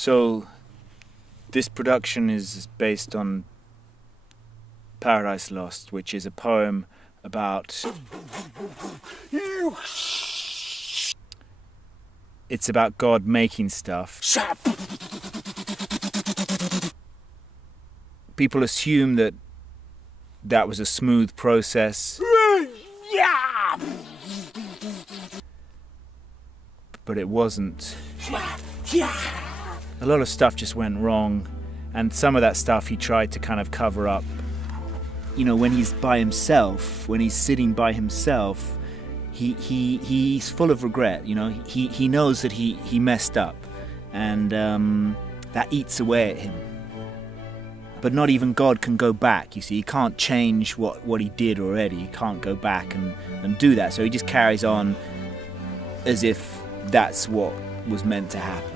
So, this production is based on Paradise Lost, which is a poem about... It's about God making stuff. People assume that that was a smooth process. But it wasn't. A lot of stuff just went wrong, and some of that stuff he tried to kind of cover up. You know, when he's by himself, when he's sitting by himself, he's full of regret. You know, he knows that he messed up, and that eats away at him. But not even God can go back, you see. He can't change what he did already. He can't go back and do that. So he just carries on as if that's what was meant to happen.